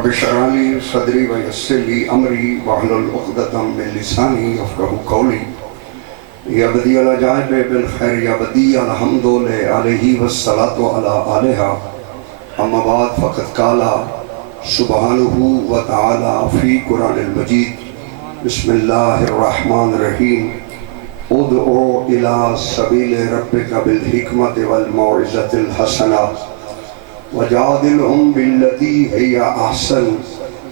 رب اشرح لي صدري ويسر لي امري واحلل عقدة من لساني يفقهوا قولي یا بدیع العجائب بالخیر یا بدیع الحمد علیہ والصلاة علی آلہا اما بعد فقد قالا سبحانہ وتعالی فی قرآن المجید بسم اللہ الرحمن الرحیم ادعو الی سبیل ربک بالحکمت والموعظۃ الحسنہ وجادلہم باللتی ہی احسن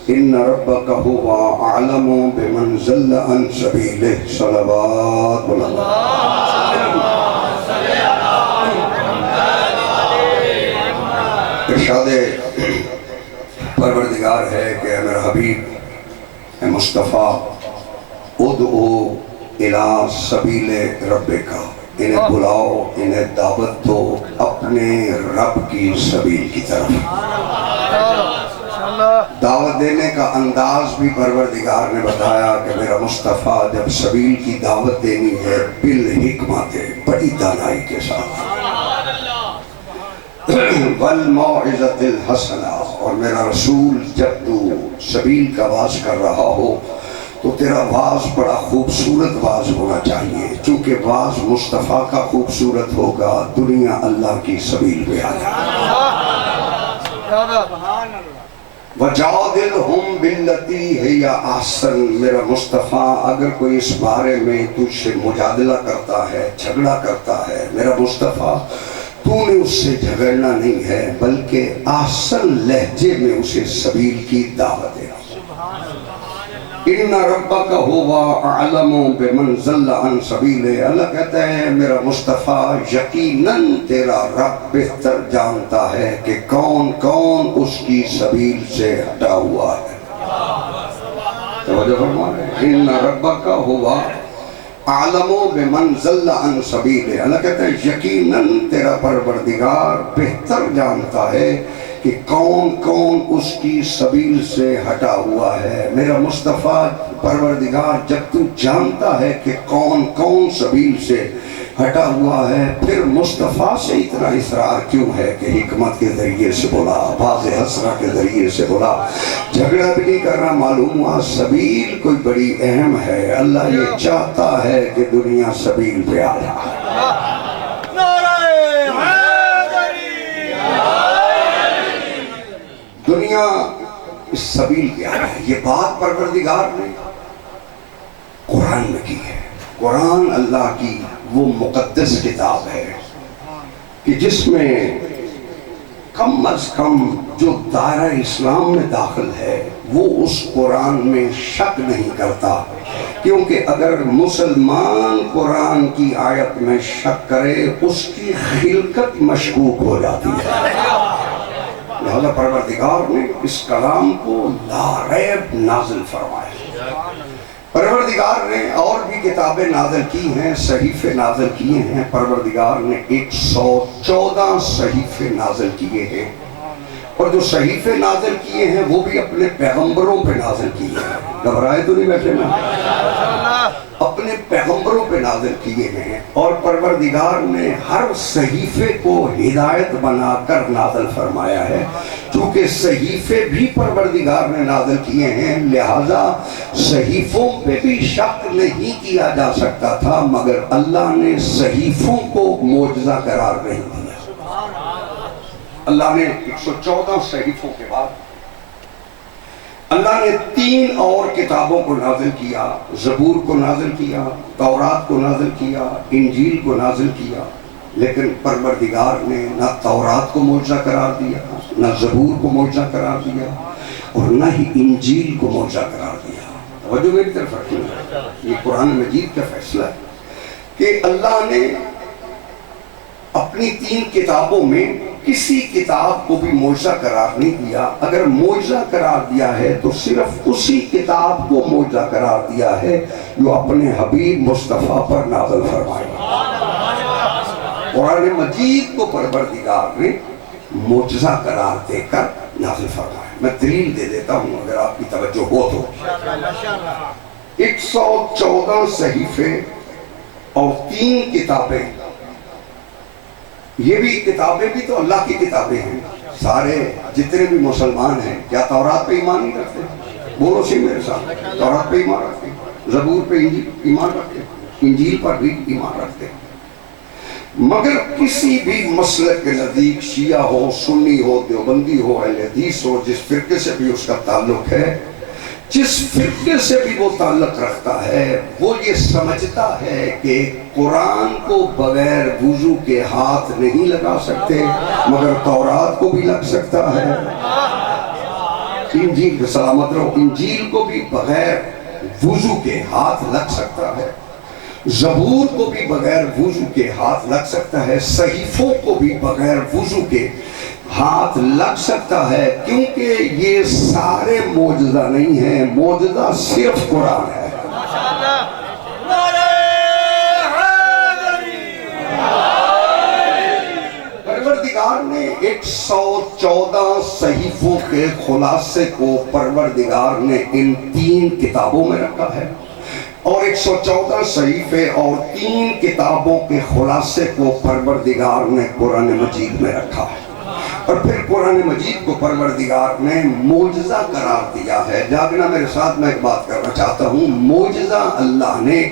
ان ربک هو اعلم بمن ضل عن سبیلہ صلوات اللہ ارشاد پروردگار ہے کہ اے میرا حبیب اے مصطفیٰ ادعو الی سبیل ربک انہیں بلاؤ انہیں دعوت دو اپنے رب کی سبیل کی طرف دعوت دینے کا انداز بھی پروردگار نے بتایا کہ میرا مصطفیٰ جب سبیل کی دعوت دینی ہے بالحکمت بڑی دانائی کے ساتھ والموعظۃ الحسنہ اور میرا رسول جب تو سبیل کا واز کر رہا ہو تو تیرا واز بڑا خوبصورت واز ہونا چاہیے چونکہ واز مصطفیٰ کا خوبصورت ہوگا دنیا اللہ کی سبیل پہ آ جائے وَجَادِلْهُمْ بِالَّتِي هِيَ أَحْسَنُ میرا مصطفیٰ اگر کوئی اس بارے میں تجھ سے مجادلہ کرتا ہے جھگڑا کرتا ہے میرا مصطفیٰ تو نے اس سے جھگڑنا نہیں ہے بلکہ احسن لہجے میں اسے سبیل کی دعوت دے ان ربک هو اعلم بمن ضل عن سبیلہ اللہ کہتا ہے میرا مصطفیٰ یقیناً تیرا رب بہتر جانتا ہے کہ کون کون اس کی سبیل سے ہٹا ہوا ہے توجہ فرمائے ان ربک هو اعلم بمن ضل عن سبیلہ اللہ کہتا ہے یقیناً تیرا پروردگار بہتر جانتا ہے کہ کون کون اس کی سبیل سے ہٹا ہوا ہے میرا مصطفیٰ پروردگار جب تو جانتا ہے کہ کون کون سبیل سے ہٹا ہوا ہے پھر مصطفیٰ سے اتنا اصرار کیوں ہے کہ حکمت کے ذریعے سے بولا واضح حسنہ کے ذریعے سے بولا جھگڑا بھی نہیں کرنا معلوم ہوا سبیل کوئی بڑی اہم ہے اللہ یہ چاہتا ہے کہ دنیا سبیل پہ آ رہا ہے دنیا اس سبیل پہ آ رہا ہے یہ بات پروردگار نے قرآن میں کی ہے قرآن اللہ کی وہ مقدس کتاب ہے کہ جس میں کم از کم جو دائرہ اسلام میں داخل ہے وہ اس قرآن میں شک نہیں کرتا کیونکہ اگر مسلمان قرآن کی آیت میں شک کرے اس کی خلقت مشکوک ہو جاتی ہے لہذا پروردگار نے اس کلام کو لا ریب نازل فرمایا پروردگار نے اور بھی کتابیں نازل کی ہیں صحیفے نازل کیے ہیں پروردگار نے 114 صحیفے نازل کیے ہیں اور جو صحیفے نازل کیے ہیں وہ بھی اپنے پیغمبروں پہ نازل کیے ہیں گھبرائے تو نہیں بیٹھے نا اپنے پیغمبروں پہ نازل کیے ہیں اور پروردگار نے ہر صحیفے کو ہدایت بنا کر نازل فرمایا ہے چونکہ صحیفے بھی پروردگار نے نازل کیے ہیں لہذا صحیفوں پہ بھی شک نہیں کیا جا سکتا تھا مگر اللہ نے صحیفوں کو معجزہ قرار نہیں دیا اللہ نے 114 صحیفوں کے بعد اللہ نے 3 اور کتابوں کو نازل کیا زبور کو نازل کیا تورات کو نازل کیا انجیل کو نازل کیا لیکن پروردگار نے نہ تورات کو معجزہ قرار دیا نہ زبور کو معجزہ قرار دیا اور نہ ہی انجیل کو معجزہ قرار دیا توجہ میری طرف رکھیے یہ قرآن مجید کا فیصلہ ہے کہ اللہ نے اپنی 3 کتابوں میں کسی کتاب کو بھی معجزہ قرار نہیں دیا اگر معجزہ قرار دیا ہے تو صرف اسی کتاب کو معجزہ قرار دیا ہے جو اپنے حبیب مصطفیٰ پر نازل فرمایا قرآن مجید کو پروردگار نے معجزہ قرار دے کر نازل فرمایا میں دلیل دے دیتا ہوں اگر آپ کی توجہ ہو تو 114 صحیفے اور 3 کتابیں یہ بھی کتابیں بھی تو اللہ کی کتابیں ہیں سارے جتنے بھی مسلمان ہیں کیا تورات پہ ایمان نہیں رکھتے؟ بولو سی میرے ساتھ، تورات پہ ایمان رکھتے، زبور پہ ایمان رکھتے، انجیل پر بھی ایمان رکھتے. مگر کسی بھی مسلک کے نزدیک شیعہ ہو، سنی ہو، دیوبندی ہو، اہل حدیث ہو، جس فرقے سے بھی اس کا تعلق ہے، جس فرقے سے بھی وہ تعلق رکھتا ہے، وہ یہ سمجھتا ہے کہ قرآن کو بغیر وضو کے ہاتھ نہیں لگا سکتے، مگر تورات کو بھی لگ سکتا ہے. انجیل سلامت رہو، انجیل کو بھی بغیر وضو کے ہاتھ لگ سکتا ہے، زبور کو بھی بغیر وضو کے ہاتھ لگ سکتا ہے، صحیفوں کو بھی بغیر وضو کے ہاتھ لگ سکتا ہے، کیونکہ یہ سارے معجزہ نہیں ہیں، معجزہ صرف قرآن ہے. پروردگار نے 114 صحیفوں کے خلاصے کو پروردگار نے ان 3 کتابوں میں رکھا ہے، اور 114 صحیفے اور 3 کتابوں کے خلاصے کو پروردگار نے قرآن مجید میں رکھا ہے. اور پھر قرآن مجید کو پروردگار نے معجزہ قرار دیا ہے. جاگنا میرے ساتھ، میں ایک بات کرنا چاہتا ہوں. معجزہ اللہ نے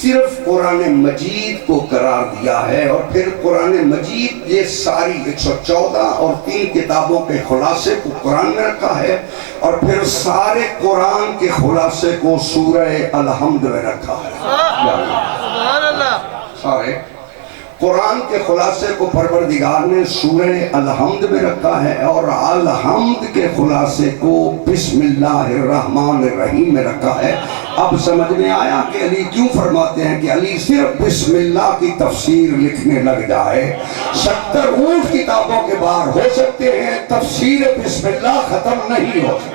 صرف قرآن مجید کو قرار دیا ہے، اور پھر قرآن مجید یہ ساری 114 اور 3 کتابوں کے خلاصے کو قرآن میں رکھا ہے، اور پھر سارے قرآن کے خلاصے کو سورہ الحمد میں رکھا ہے. سبحان اللہ. سارے قرآن کے خلاصے کو پروردگار نے سورہ الحمد میں رکھا ہے، اور الحمد کے خلاصے کو بسم اللہ الرحمن الرحیم میں رکھا ہے. اب سمجھ میں آیا کہ علی کیوں فرماتے ہیں کہ علی صرف بسم اللہ کی تفسیر لکھنے لگ جائے. 70 اونٹ کتابوں کے باہر ہو سکتے ہیں، تفسیر بسم اللہ ختم نہیں ہو سکتی.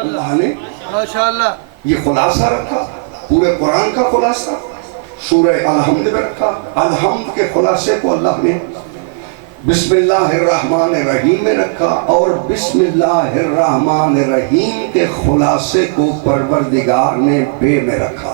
اللہ نے یہ خلاصہ رکھا، پورے قرآن کا خلاصہ سورہ الحمد میں رکھا. الحمد کے خلاصے کو اللہ نے بسم اللہ الرحمن الرحیم میں رکھا، اور بسم اللہ الرحمن الرحیم کے خلاصے کو پروردگار نے بے میں رکھا،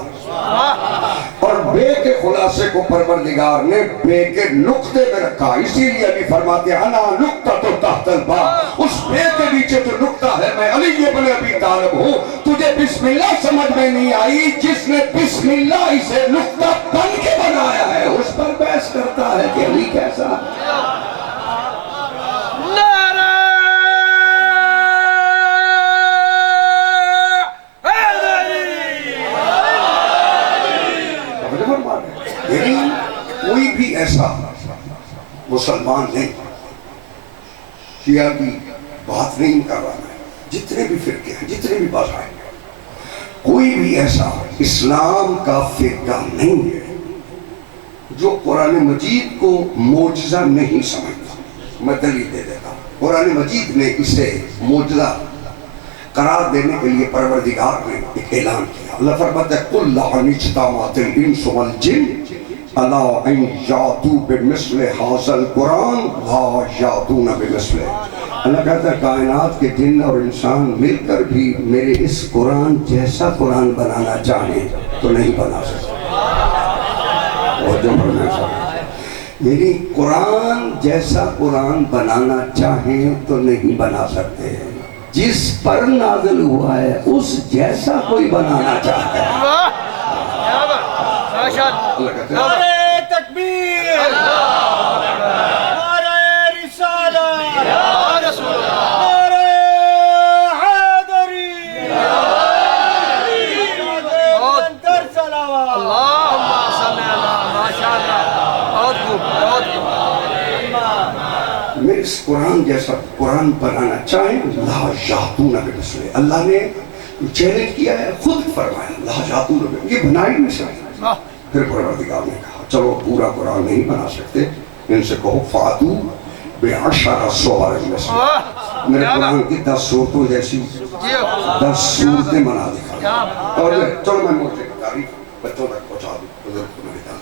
اور بے کے خلاصے کو پروردگار نے بے کے نقطے میں رکھا. اسی لیے علی فرماتے ہیں انا نقطہ تحت الباء، اس بے کے نیچے جو نقطہ ہے میں علی ابن ابی طالب ہوں. تجھے بسم اللہ سمجھ میں نہیں آئی، جس نے بسم اللہ اسے نقطہ بن کے بنایا ہے اس پر بحث کرتا ہے کہ علی کیسا ہے. کوئی بھی ایسا مسلمان نہیں شیعہ کی بات نہیں کر رہا ہے، جتنے بھی فرقے ہیں، جتنے بھی مذاہب ہیں، کوئی بھی ایسا اسلام کا فرقہ نہیں ہے جو قرآن مجید کو معجزہ نہیں سمجھتا. میں دلیل دے دیتا ہوں. قرآن مجید نے اسے معجزہ قرار دینے کے لیے پروردگار نے ایک اعلان کیا. اللہ فرماتا ہے قُلْ لَعَنِ اجْتَمَعَتِ الْإِنسُ وَالْجِنُّ عَلَىٰ أَن يَأْتُوا بِمِثْلِ هَٰذَا الْقُرْآنِ لَا يَأْتُونَ بِمِثْلِهِ. اللہ کہتا ہے کائنات کے جن اور انسان مل کر بھی میرے اس قرآن جیسا قرآن بنانا چاہیں تو نہیں بنا سکتے. اور جو بننا چاہیں یعنی قرآن جیسا قرآن بنانا چاہیں تو نہیں بنا سکتے. جس پر نازل ہوا ہے اس جیسا کوئی بنانا چاہتا ہے. نعرہ تکبیر، نعرہ رسالہ، نعرہ حیدری، منتر صلوات. اللہم صلی اللہ. ماشاءاللہ، بہت خوب، بہت خوب. میں اس قرآن جیسا قرآن بنانا چاہیں لا یاتون بمثلہ. اللہ نے چیلنج کیا ہے، خود فرمایا لا یاتون بمثلہ، یہ بنا ہی نہیں سکتے. پھر پروردگار نے کہا چلو پورا قرآن نہیں بنا سکتے، ان سے کہو فاتو بعشر سور مثلہ. میرے قرآن کی 10 صورتوں جیسی 10 صورتیں بنا دکھا. اور چلو میں معجزے کی تعریف بچوں تک پہنچا دوں. بزرگ کو میں نے کہا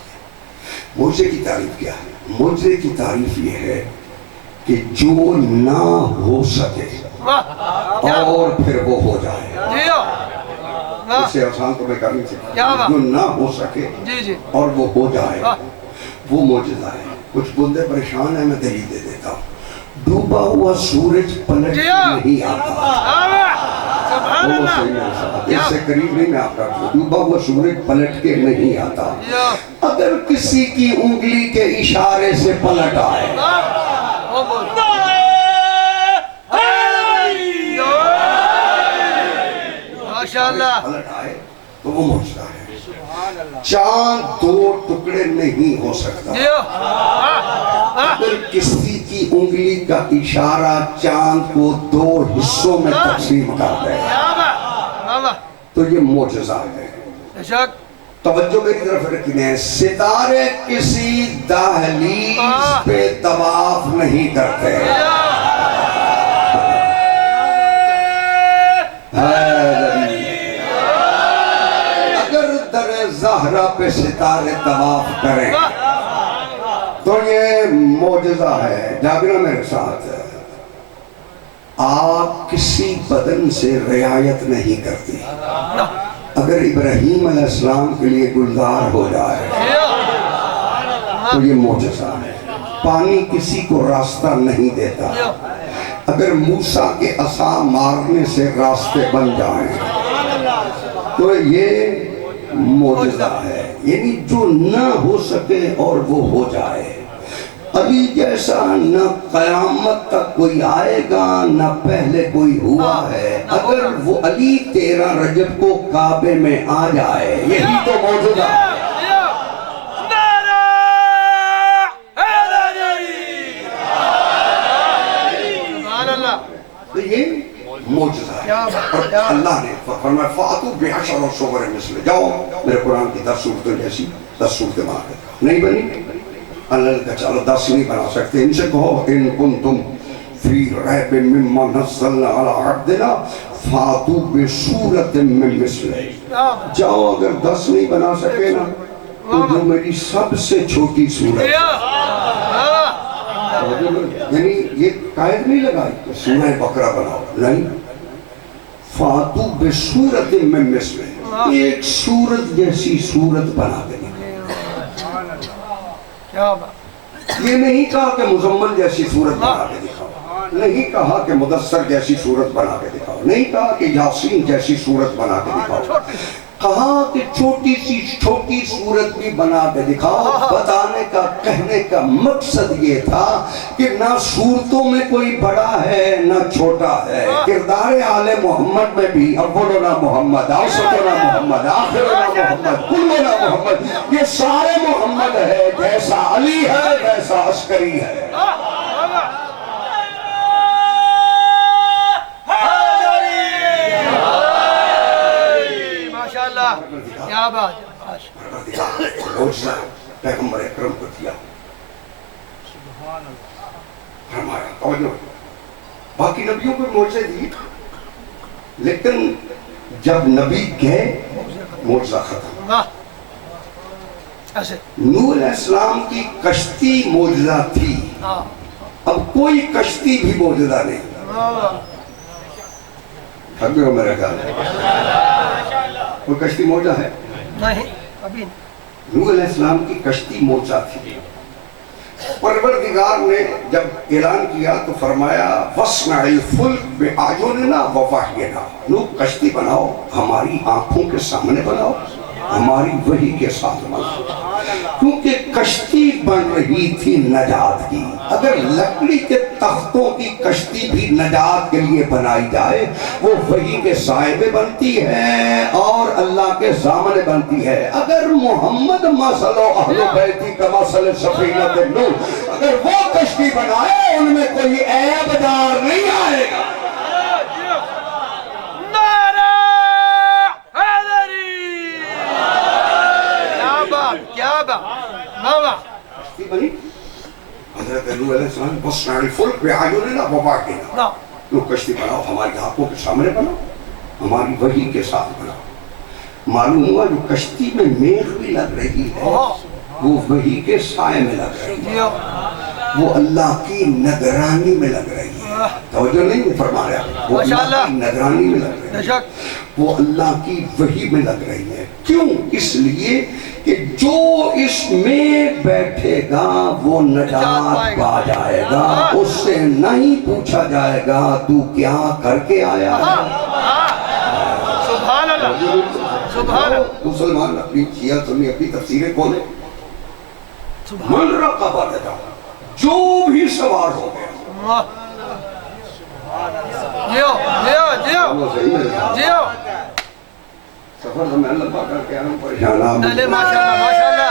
معجزے کی تعریف کیا ہے؟ معجزے کی تعریف یہ ہے کہ جو نہ ہو سکے اور پھر وہ ہو جائے. اس سے آسان تو میں کر نہیں سکتا، کیا بات؟ جو نہ ہو سکے جی جی اور وہ ہو جائے ہاں۔ وہ معجزہ ہے۔ کچھ بندے پریشان ہیں، میں دلیل دے دیتا ہوں۔ ڈوبا ہوا سورج پلٹ جی کے ہاں۔ نہیں آتا، سبحان وہ اللہ صحیح نہیں سکتا، اس سے قریب نہیں میں آپ کا ڈوبا ہوا سورج پلٹ کے نہیں آتا، جی ہاں۔ اگر کسی کی انگلی کے اشارے سے پلٹ آئے۔ وہ بول ماشاءاللہ پلٹ آئے تو وہ معجزہ ہے۔ چاند دو ٹکڑے نہیں ہو سکتا، جی ہاں۔ اگر کسی کی انگلی کا اشارہ چاند کو دو حصوں میں تقسیم کر دے کیا بات؟ تو یہ معجزہ ہے۔ بے شک توجہ میری طرف رکھیں، ستارے کسی دہلیز پہ طواف نہیں کرتے، اگر در زہرہ پہ ستارے طواف کریں تو یہ معجزہ ہے۔ جاگنا میرے ساتھ، آگ کسی بدن سے رعایت نہیں کرتی، اگر ابراہیم علیہ السلام کے لیے گلزار ہو جائے تو یہ معجزہ ہے۔ پانی کسی کو راستہ نہیں دیتا، اگر موسیٰ کے عصا مارنے سے راستے بن جائیں تو یہ معجزہ ہے، یعنی جو نہ ہو سکے اور وہ ہو جائے۔ علی جیسا نہ قیامت تک کوئی آئے گا نہ پہلے کوئی ہوا ہے، اگر وہ علی 13 رجب کو کعبے میں آ جائے یہی تو معجزہ ہے۔ تو یہ معجزہ ہے، اور اللہ نے فرمایا فَأْتُوا بِعَشَرٍ صُوَرٍ مِثْلِهِ، جاؤ میرے قرآن کی 10 صورتوں جیسی 10 صورتیں بنا دے۔ نہیں بنی؟ اللہ نے کہا چلو 10 نہیں بنا سکتے، ان سے کہو ان کنتم فی ریب مما نزلنا علی عبدنا فَأْتُوا بِصُورَةٍ مِّن مِثْلِهِ، جاؤ اگر 10 نہیں بنا سکے نا تو جو میری سب سے چھوٹی صورت ہے، یعنی یہ قائد نہیں لگائی سورہ بقرہ بناؤ، نہیں، فَأْتُوا بِصُورَةٍ مِّن مِثْلِهِ، ایک صورت جیسی صورت بنا دیں۔ یہ نہیں کہا کہ مزمل جیسی صورت بنا کے دکھاؤ، نہیں کہا کہ مدثر جیسی صورت بنا کے دکھاؤ، نہیں کہا کہ یاسین جیسی صورت بنا کے دکھاؤ، کہا کہ چھوٹی سی چھوٹی صورت بھی بنا کے دکھاؤ۔ بتانے کا کہنے کا مقصد یہ تھا کہ نہ صورتوں میں کوئی بڑا ہے نہ چھوٹا ہے، کردار آل محمد میں بھی اولنا محمد، اوسطنا محمد، آخرنا محمد، کلنا محمد، یہ سارے محمد ہے، جیسا علی ہے ویسا عسکری ہے۔ کیا بات معجزہ پیغمبر اکرم کو دیا، فرمایا توجہ، باقی نبیوں کو معجزے دی، لیکن جب نبی گئے معجزہ ختم۔ نوح علیہ السلام کی کشتی معجزہ تھی، اب کوئی کشتی بھی معجزہ نہیں۔ ہو میرا خیال ہے کوئی کشتی معجزہ ہے نہیں، ابھی نوح علیہ السلام کی کشتی معجزہ تھی۔ پروردگار نے جب اعلان کیا تو فرمایا وَاصْنَعِ الْفُلْكَ بِأَعْيُنِنَا وَوَحْيِنَا، لوگ کشتی بناؤ، ہماری آنکھوں کے سامنے بناؤ، ہماری وحی کے ساتھ بناؤ، کیونکہ کشتی بن رہی تھی نجات کی۔ اگر لکڑی کے تختوں کی کشتی بھی نجات کے لیے بنائی جائے وہ وحی کے سائے میں بنتی ہے اور اللہ کے سامنے بنتی ہے۔ اگر محمد مثل اہل بیتی کا مثل سفینۃ نوح، اگر وہ کشتی بنائے ان میں کوئی عیب دار نہیں آئے گا۔ کشتی بنی حضرت نوح علیہ السلام وَاصْنَعِ الْفُلْكَ بِأَعْيُنِنَا وَوَحْيِنَا، لوگ کشتی بناؤ، ہماری آنکھوں کے سامنے بناؤ، ہماری وحی کے ساتھ بناؤ۔ معلوم ہوا جو کشتی میں میخ بھی لگ رہی ہے وہ وحی کے سائے میں لگ رہی ہے، وہ اللہ کی نگرانی میں لگ رہی ہے۔ توجہ نہیں فرما رہا، وہ اللہ کی نگرانی میں لگ رہے بے ہیں، شک وہ اللہ کی وحی میں لگ رہی ہے۔ کیوں؟ اس لیے کہ جو اس میں بیٹھے گا وہ نجات پا جائے گا، اس سے نہیں پوچھا جائے گا تو کیا کر کے آیا ہے۔ سبحان اللہ سبحان اللہ مسلمان اپنی شیعہ سنی اپنی تفسیریں کھولے، من رقب رجا، جو بھی سوار ہو گیا، جیو جیو جیو وہ صحیح ہے۔ جیو سفر تو میں لمبا کر کے آیا ہوں، پریشان آپ پہلے ماشاءاللہ ماشاءاللہ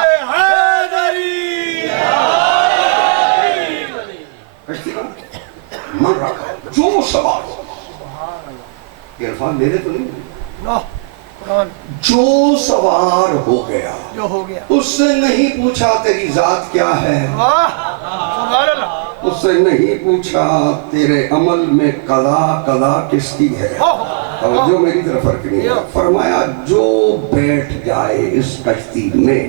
من رقب، جو سوار ہو، یہ الفاظ میرے تو نہیں ہیں، نو قرآن جو سوار ہو گیا جو ہو گیا، اس سے نہیں پوچھا تیری ذات کیا ہے، واہ سبحان اللہ، اس سے نہیں پوچھا تیرے عمل میں قضا کس کی ہے، توجہ میری طرف فرق نہیں ہے۔ فرمایا جو بیٹھ جائے اس کشتی میں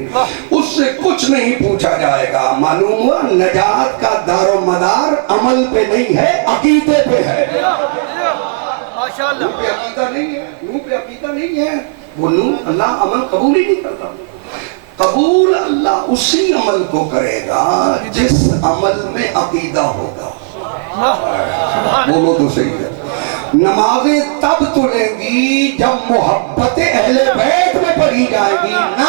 اس سے کچھ نہیں پوچھا جائے گا۔ معلوم ہوا نجات کا دار و مدار عمل پہ نہیں ہے، عقیدے پہ ہے۔ ماشاءاللہ نو پہ عقیدہ نہیں ہے، نو پہ عقیدہ نہیں ہے، وہ نو اللہ عمل قبول ہی نہیں کرتا۔ قبول اللہ اسی عمل کو کرے گا جس عمل میں عقیدہ ہوگا۔ بولو تو صحیح ہے۔ نمازیں تب تلیں گی جب محبت اہل بیت میں پڑھی جائے گی، نہ